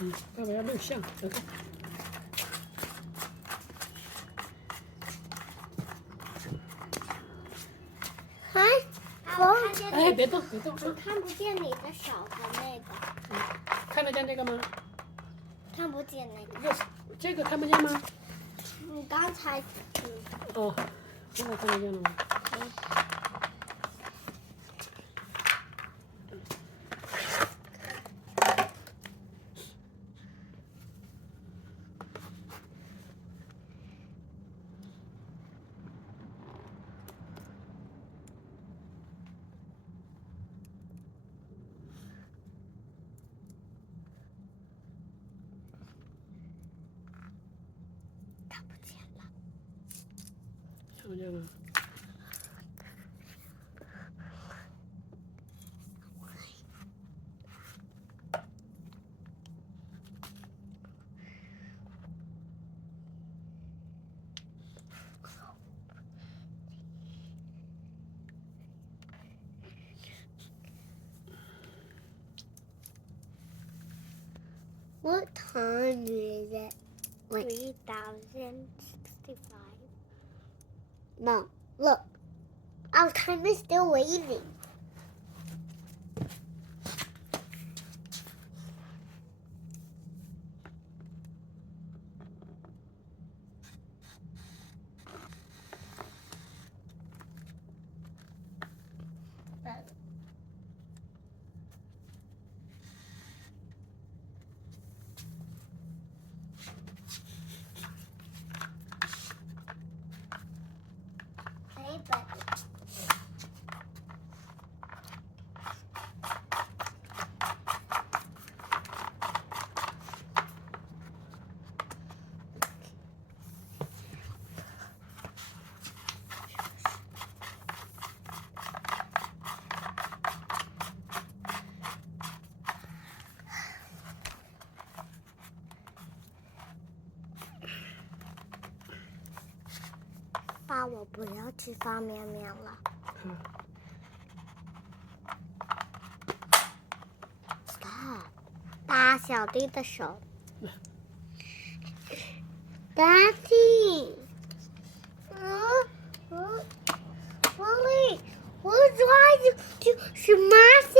爸爸要录像，等等。哎，别动，别动我看不见你的手的那个。看得见这个吗？看不见那个。这个看不见吗？你刚才。哦，现在看得见了吗？看不见了。看不见了。What time is it? 3065. No, look. Our time is still waiting. But 爸，我不要去放面面了。Stop！ 打小弟的手。Daddy！ Mommy， 我 trying to do some math